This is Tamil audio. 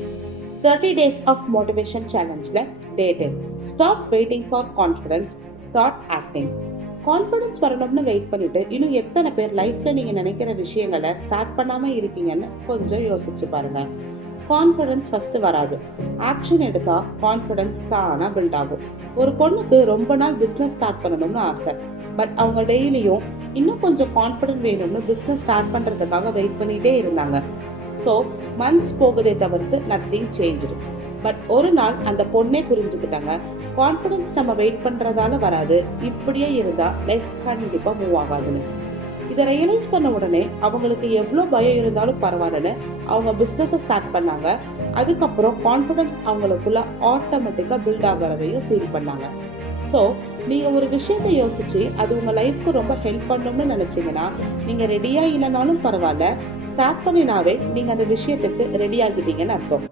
30 days of motivation challenge-ல day 10. Stop waiting for confidence, start acting. Confidence வரணும்னு வெயிட் பண்ணிட்டு இன்னும் எத்தனை பேர் லைஃப்ல நீங்க நினைக்கிற விஷயங்களை ஸ்டார்ட் பண்ணாம இருக்கீங்கன்னு கொஞ்சம் யோசிச்சு பாருங்க. கான்ஃபிடன்ஸ் ஃபர்ஸ்ட் வராது, ஆக்ஷன் எடுத்தா கான்ஃபிடன்ஸ் தானா பில்ட் ஆகும். ஒரு பொண்ணுக்கு ரொம்ப நாள் பிஸ்னஸ் ஸ்டார்ட் பண்ணணும்னு ஆசை. பட் அவங்க டெய்லியும் இன்னும் கொஞ்சம் கான்ஃபிடன்ட் வேணும்னு பிஸ்னஸ் ஸ்டார்ட் பண்றதுக்காக வெயிட் பண்ணிட்டே இருந்தாங்க. ஸோ மந்த்ஸ் போகுதே தவிர்த்து நத்திங் சேஞ்சுடு. பட் ஒரு நாள் அந்த பொண்ணே புரிஞ்சுக்கிட்டாங்க, கான்ஃபிடன்ஸ் நம்ம வெயிட் பண்றதால வராது, இப்படியே இருந்தா லைஃப் கண்டிப்பா மூவ் ஆகாதுன்னு. இதை ரியலைஸ் பண்ண உடனே அவங்களுக்கு எவ்வளோ பயம் இருந்தாலும் பரவாயில்லன்னு அவங்க பிஸ்னஸை ஸ்டார்ட் பண்ணாங்க. அதுக்கப்புறம் கான்ஃபிடன்ஸ் அவங்களுக்குள்ள ஆட்டோமேட்டிக்காக பில்ட் ஆகிறதையும் ஃபீல் பண்ணாங்க. ஸோ நீங்கள் ஒரு விஷயத்தை யோசிச்சு அது உங்கள் லைஃப்க்கு ரொம்ப ஹெல்ப் பண்ணணும்னு நினச்சிங்கன்னா நீங்கள் ரெடியாக இல்லைனாலும் பரவாயில்ல, ஸ்டார்ட் பண்ணினாவே நீங்கள் அந்த விஷயத்துக்கு ரெடி ஆகிட்டீங்கன்னு அர்த்தம்.